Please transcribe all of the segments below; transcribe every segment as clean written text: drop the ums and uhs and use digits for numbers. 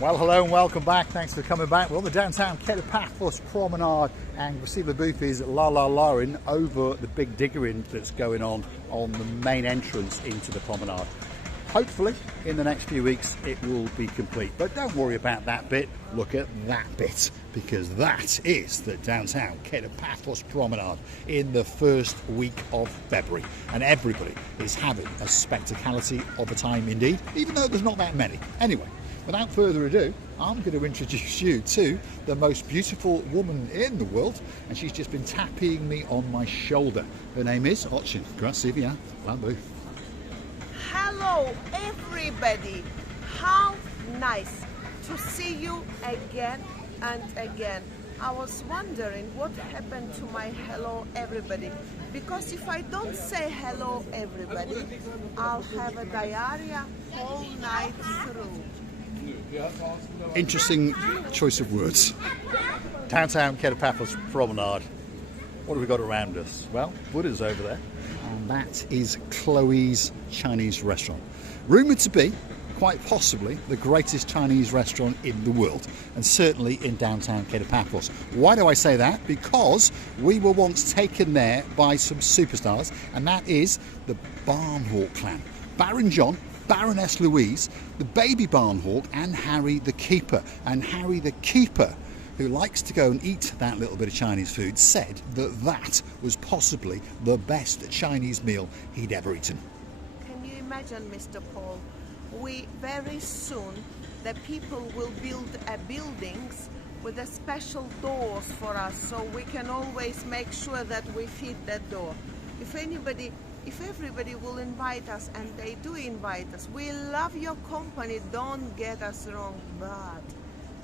Well, hello and welcome back. Thanks for coming back. We're on the downtown Paphos Promenade, and we'll see the booth is La La Larin over the big diggering that's going on the main entrance into the promenade. Hopefully, in the next few weeks, it will be complete. But don't worry about that bit. Look at that bit, because that is the downtown Paphos Promenade in the first week of February. And everybody is having a spectacality of a time indeed, even though there's not that many. Anyway, without further ado, I'm going to introduce you to the most beautiful woman in the world, and she's just been tapping me on my shoulder. Her name is Ochin. Krasivia Lambu. Hello everybody, how nice to see you again and again. I was wondering what happened to my hello everybody, because if I don't say hello everybody, I'll have a diarrhea all night through. Interesting choice of words. Downtown Paphos Promenade. What have we got around us? Well, Buddha's over there, and that is Chloe's Chinese restaurant. Rumoured to be, quite possibly, the greatest Chinese restaurant in the world, and certainly in downtown Paphos. Why do I say that? Because we were once taken there by some superstars, and that is the Barnhawk clan. Baron John, Baroness Louise, the baby Barnhawk, and Harry the Keeper. And Harry the Keeper, who likes to go and eat that little bit of Chinese food, said that that was possibly the best Chinese meal he'd ever eaten. Can you imagine, Mr. Paul? We very soon, the people will build buildings with a special doors for us, so we can always make sure that we fit that door. If everybody will invite us, and they do invite us, we love your company, don't get us wrong, but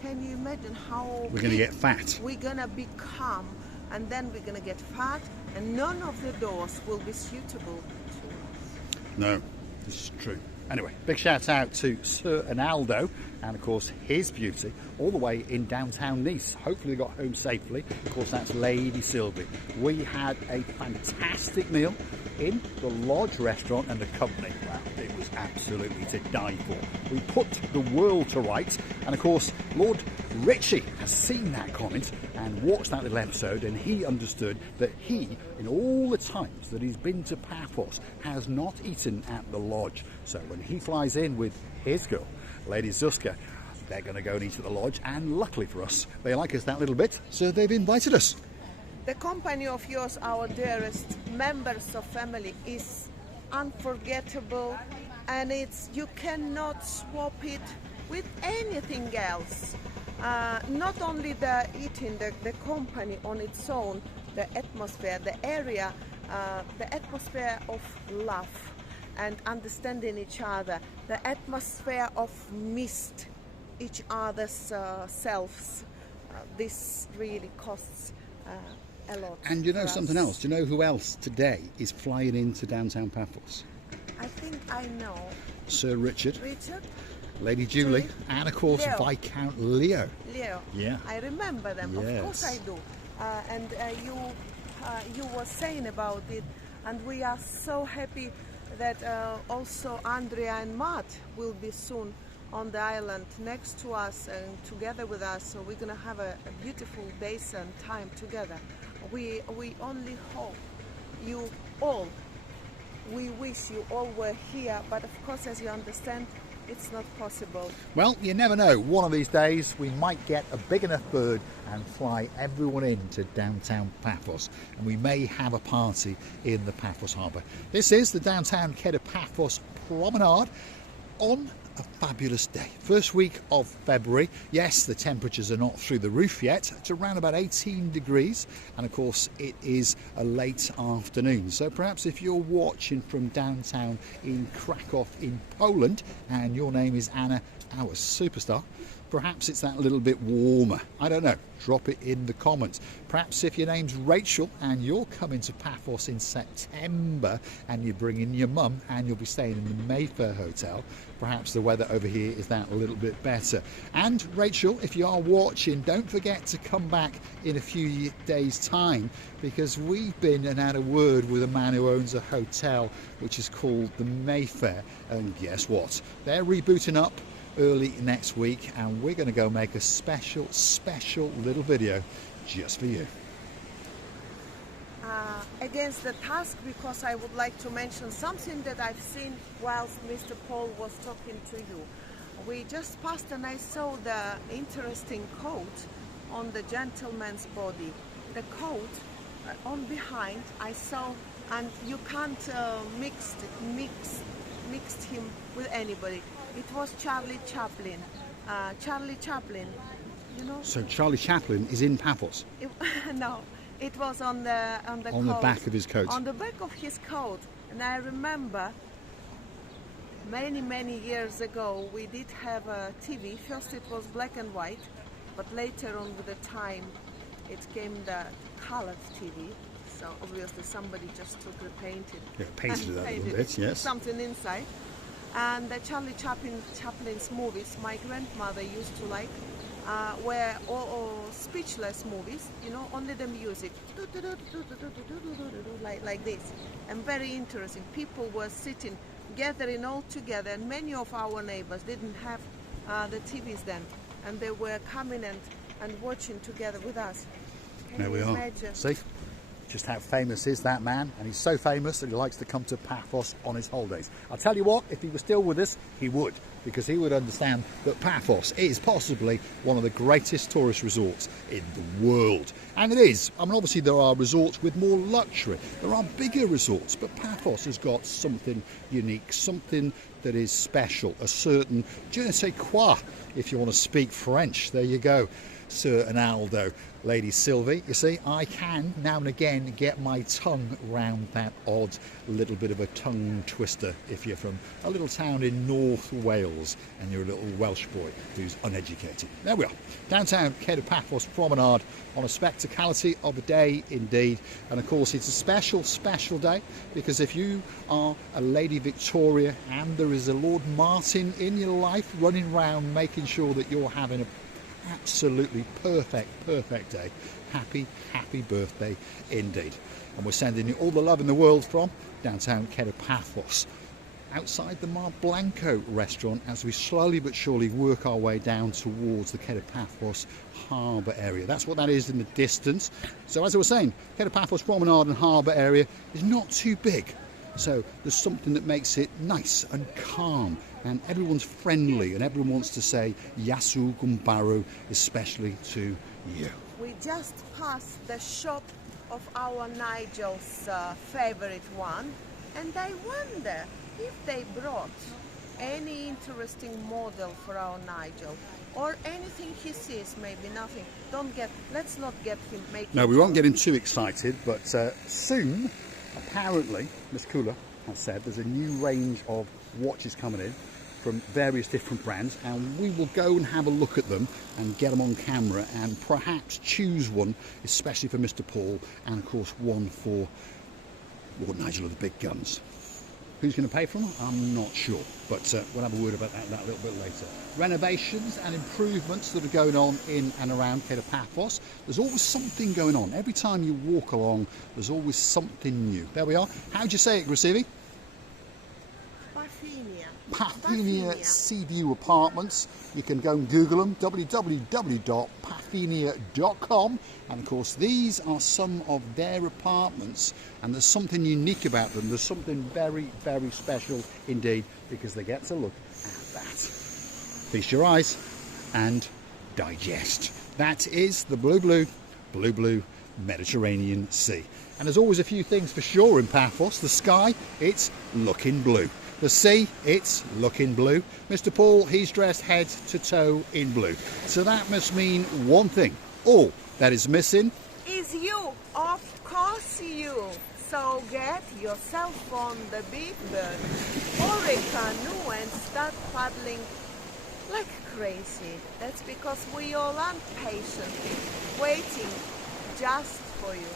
can you imagine how we're going to get fat? We're going to become, and then we're going to get fat, and none of the doors will be suitable to us. No, this is true. Anyway, big shout out to Sir Analdo and, of course, his beauty, all the way in downtown Nice. Hopefully they got home safely. Of course, that's Lady Sylvie. We had a fantastic meal in the Lodge restaurant, and the company, well, it was absolutely to die for. We put the world to rights, and of course Lord Richie has seen that comment and watched that little episode, and he understood that he, in all the times that he's been to Paphos, has not eaten at the Lodge. So when he flies in with his girl, Lady Zuzka, they're going to go and eat at the Lodge, and luckily for us, they like us that little bit, so they've invited us. The company of yours, our dearest members of family, is unforgettable, and you cannot swap it with anything else. Not only the eating, the company on its own, the atmosphere, the area, the atmosphere of love and understanding each other, the atmosphere of missed each other's selves. This really costs a lot. And you know something else? Do you know who else today is flying into downtown Paphos? I think I know. Sir Richard. Richard? Lady Julie, and of course Leo. Viscount Leo. Leo. Yeah. I remember them. Yes. Of course I do. And you were saying about it, and we are so happy that also Andrea and Matt will be soon on the island next to us and together with us. So we're gonna have a beautiful days and time together. We only hope you all. We wish you all were here, but of course, as you understand, it's not possible. Well, you never know. One of these days we might get a big enough bird and fly everyone into downtown Paphos, and we may have a party in the Paphos harbour. This is the downtown Paphos Promenade on a fabulous day. First week of February. Yes, the temperatures are not through the roof yet. It's around about 18 degrees, and of course it is a late afternoon. So perhaps if you're watching from downtown in Krakow in Poland and your name is Anna, our superstar, perhaps it's that little bit warmer. I don't know. Drop it in the comments. Perhaps if your name's Rachel and you're coming to Paphos in September and you're bringing your mum and you'll be staying in the Mayfair Hotel, perhaps the weather over here is that a little bit better. And Rachel, if you are watching, don't forget to come back in a few days' time, because we've been and had a word with a man who owns a hotel which is called the Mayfair, and guess what? They're rebooting up early next week, and we're going to go make a special little video just for you. Against the task, because I would like to mention something that I've seen whilst Mr. Paul was talking to you. We just passed and I saw the interesting coat on the gentleman's body. The coat on behind I saw, and you can't mix him with anybody. It was Charlie Chaplin. Charlie Chaplin, you know. So Charlie Chaplin is in Paphos? No. It was on the back of his coat. On the back of his coat. And I remember many years ago we did have a TV. First it was black and white, but later on with the time it came the colored TV. So obviously somebody just took the painted. Yeah, painted that a little bit, yes. Something inside. And the Charlie Chaplin's movies my grandmother used to like. Were all speechless movies, you know, only the music, like this, and very interesting. People were sitting, gathering all together, and many of our neighbors didn't have the TVs then, and they were coming and watching together with us. There we are. See? Just how famous is that man, and he's so famous that he likes to come to Paphos on his holidays. I'll tell you what, if he was still with us, he would, because he would understand that Paphos is possibly one of the greatest tourist resorts in the world. And it is. I mean, obviously there are resorts with more luxury, there are bigger resorts, but Paphos has got something unique, something that is special, a certain je ne sais quoi, if you want to speak French. There you go, Sir Analdo. Lady Sylvie, you see, I can now and again get my tongue round that odd little bit of a tongue twister if you're from a little town in North Wales and you're a little Welsh boy who's uneducated. There we are, downtown Paphos Promenade on a spectacality of a day indeed. And of course it's a special day, because if you are a Lady Victoria and there is a Lord Martin in your life running around making sure that you're having a absolutely perfect day, happy birthday indeed. And we're sending you all the love in the world from downtown Paphos, outside the Mar Blanco restaurant, as we slowly but surely work our way down towards the Paphos harbour area. That's what that is in the distance. So as I was saying, Paphos Promenade and harbour area is not too big, so there's something that makes it nice and calm, and everyone's friendly, and everyone wants to say Yasu Gumbaru, especially to you. We just passed the shop of our Nigel's favorite one, and I wonder if they brought any interesting model for our Nigel, or anything he sees, maybe nothing. Let's not get him making. No, we won't get him too excited, but soon, apparently, Miss Kula has said there's a new range of watches coming in from various different brands, and we will go and have a look at them and get them on camera and perhaps choose one, especially for Mr. Paul, and of course one for Lord Nigel of the Big Guns. Who's going to pay for them? I'm not sure, but we'll have a word about that a little bit later. Renovations and improvements that are going on in and around Paphos. There's always something going on. Every time you walk along, there's always something new. There we are. How do you say it, Grasivi? Paphenia Seaview Apartments. You can go and Google them, www.paphenia.com, and of course these are some of their apartments, and there's something unique about them. There's something very special indeed, because they get to look at that. Feast your eyes and digest. That is the blue Mediterranean Sea. And there's always a few things for sure in Paphos. The sky, it's looking blue. The sea, it's looking blue. Mr. Paul, he's dressed head to toe in blue. So that must mean one thing. All that is missing is you. Of course you. So get yourself on the big bird or a canoe and start paddling like crazy. That's because we all are patiently waiting just for you.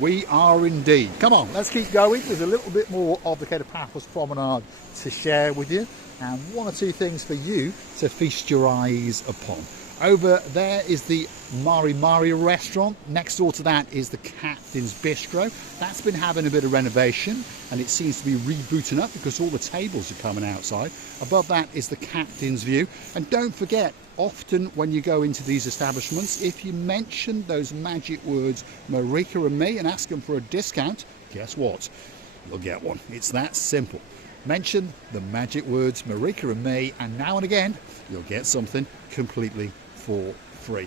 We are indeed. Come on, let's keep going. There's a little bit more of the Paphos Promenade to share with you, and one or two things for you to feast your eyes upon. Over there is the Mari restaurant. Next door to that is the Captain's Bistro. That's been having a bit of renovation and it seems to be rebooting up because all the tables are coming outside. Above that is the Captain's View. And don't forget, often when you go into these establishments, if you mention those magic words Marika and me and ask them for a discount, guess what? You'll get one. It's that simple. Mention the magic words Marika and me and now and again you'll get something completely for free.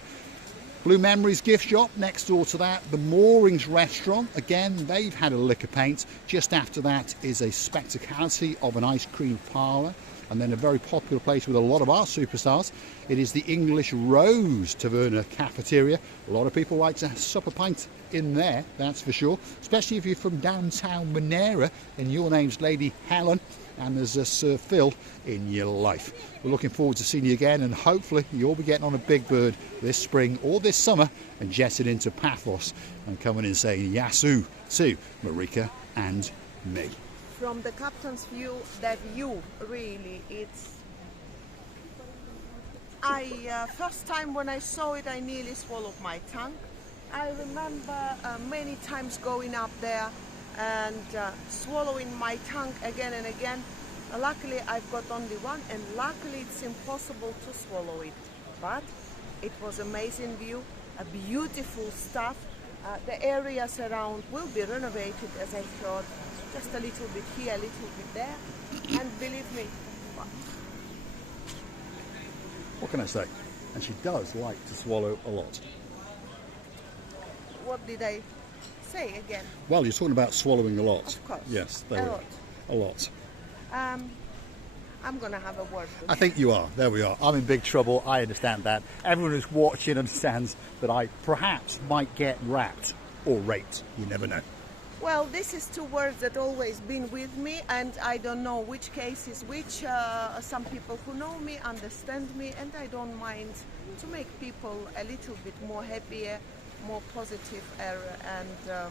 Blue Memories gift shop next door to that. The Moorings restaurant, again they've had a lick of paint. Just after that is a spectacality of an ice cream parlour, and then a very popular place with a lot of our superstars. It is the English Rose Taverna cafeteria. A lot of people like to sup a pint in there, that's for sure, especially if you're from downtown Monera and your name's Lady Helen and there's a Sir Phil in your life. We're looking forward to seeing you again, and hopefully you'll be getting on a big bird this spring or this summer and jetting into Paphos and coming and saying Yasu to Marika and me. From the Captain's View, that view really, it's... first time when I saw it, I nearly swallowed my tongue. I remember many times going up there and swallowing my tongue again and again. Luckily I've got only one, and luckily it's impossible to swallow it. But it was amazing view, a beautiful stuff. The areas around will be renovated, as I thought, just a little bit here, a little bit there, and believe me. What can I say? And she does like to swallow a lot. What did I say again? Well, you're talking about swallowing a lot. Of course. Yes, a lot. A lot. I'm going to have a word with I think you are. There we are. I'm in big trouble. I understand that. Everyone who's watching understands that I perhaps might get wrapped or raped. You never know. Well, this is two words that always been with me, and I don't know which case is which. Some people who know me understand me, and I don't mind to make people a little bit more happier, more positive, and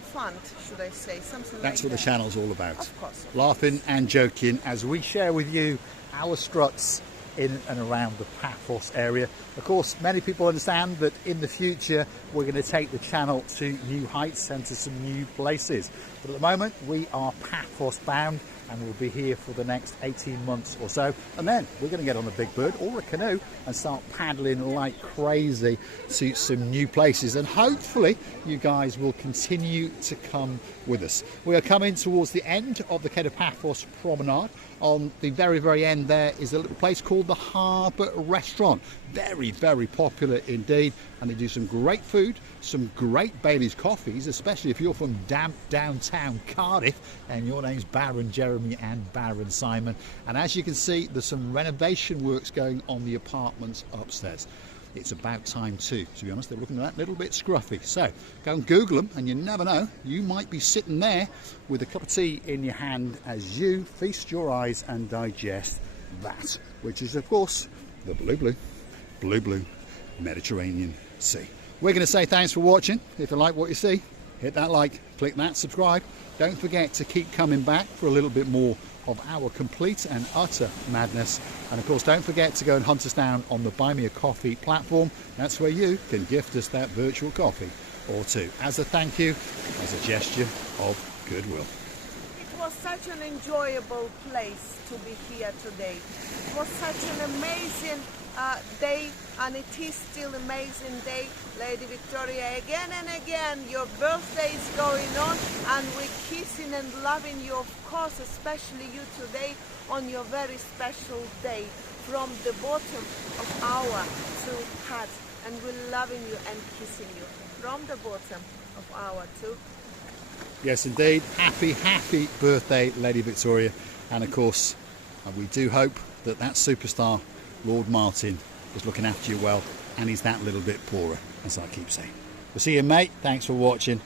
fun, should I say, something That's like what the channel's all about. Of course. Laughing and joking as we share with you our struts in and around the Paphos area. Of course, many people understand that in the future we're going to take the channel to new heights and to some new places. But at the moment we are Paphos bound, and we'll be here for the next 18 months or so, and then we're going to get on a big bird or a canoe and start paddling like crazy to some new places, and hopefully you guys will continue to come with us. We are coming towards the end of the Paphos Promenade. On the very end there is a little place called the Harbour Restaurant. Very popular indeed, and they do some great food, some great Bailey's coffees, especially if you're from downtown Cardiff and your name's Baron Jeremy and Baron Simon. And as you can see, there's some renovation works going on the apartments upstairs. It's about time too, to be honest. They're looking a little bit scruffy. So go and Google them, and you never know, you might be sitting there with a cup of tea in your hand as you feast your eyes and digest that, which is of course the blue Mediterranean Sea. We're going to say thanks for watching. If you like what you see, hit that like, click that subscribe. Don't forget to keep coming back for a little bit more of our complete and utter madness. And of course, don't forget to go and hunt us down on the Buy Me a Coffee platform. That's where you can gift us that virtual coffee or two as a thank you, as a gesture of goodwill. It was such an enjoyable place to be here today. It was such an amazing day, and it is still amazing day. Lady Victoria, again and again, your birthday is going on, and we're kissing and loving you, of course, especially you today on your very special day, from the bottom of our two hearts, and we're loving you and kissing you from the bottom of our two. Yes, indeed. Happy birthday, Lady Victoria. And of course, we do hope that that superstar, Lord Martin, is looking after you well, and he's that little bit poorer, as I keep saying. We'll see you, mate. Thanks for watching.